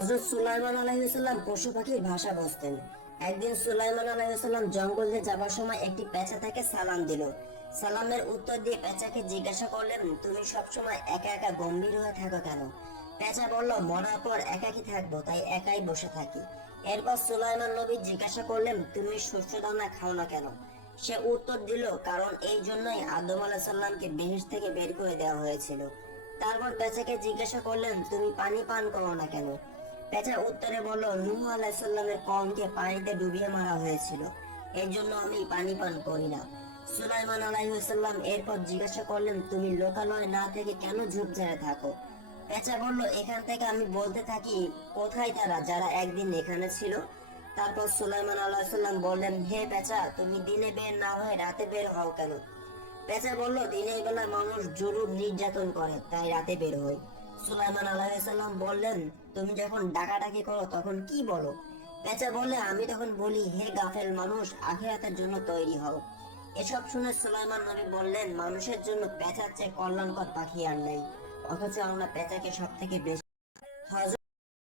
হযরত সুলাইমান আলাইহিস সালাম পশু পাখির ভাষা বুঝতেন। একদিন সুলাইমান আলাইহিস সালাম জঙ্গলে যাবার সময় একটি পেঁচা তাকে সালাম দিল। সালামের উত্তর দিয়ে পেঁচাকে জিজ্ঞাসা করলেন, তুমি সবসময় একা একা গম্ভীর হয়ে থাকো কেন? পেঁচা বলল, মরার পর একাকি থাকবো, তাই একাই বসে থাকি। এরপর সুলাইমান নবী জিজ্ঞাসা করলেন, তুমি শস্য দানা খাও না কেন? সে উত্তর দিল, কারণ এই জন্যই আদম আলাইহিস সালামকে বেহেশত থেকে বের করে দেওয়া হয়েছিল। তারপর পেঁচাকে জিজ্ঞাসা করলেন, তুমি পানি পান করো না কেন? পেঁচা উত্তরে বলল, নূহ আলাইহিস সালামের কওমকে পানিতে ডুবিয়ে মারা হয়েছিল, এই জন্য আমি পানি পান করি না। সুলাইমান আলাইহিস সালাম এরপর জিজ্ঞাসা করলেন, তুমি লোকালয় না থেকে কেন ঝোপঝাড়ে থাকো? পেঁচা বলল, এখান থেকে আমি বলতে থাকি, কোথায় তারা যারা একদিন এখানে ছিল? তারপর সুলাইমান আলাইহিস সালাম বললেন, হে পেঁচা, তুমি দিনে বের না হয়ে রাতে বের হও কেন? পেঁচা বলল, দিনের বেলা মানুষ জরুর নির্যাতন করে, তাই রাতে বের হই। সুলাইমান আলাইহিস সালাম বললেন, তুমি যখন ডাকাডাকি করো তখন কি বলো? পেঁচা বললে, আমি তখন বলি, হে গাফেল মানুষ, আখিরাতের জন্য তৈরি হও। এসব শুনে সুলাইমান নবী বললেন, মানুষের জন্য পেঁচার চেয়ে কল্যাণকর পাখি আর নেই, অথচ আমরা পেঁচাকে সব থেকে বেশি। হযরত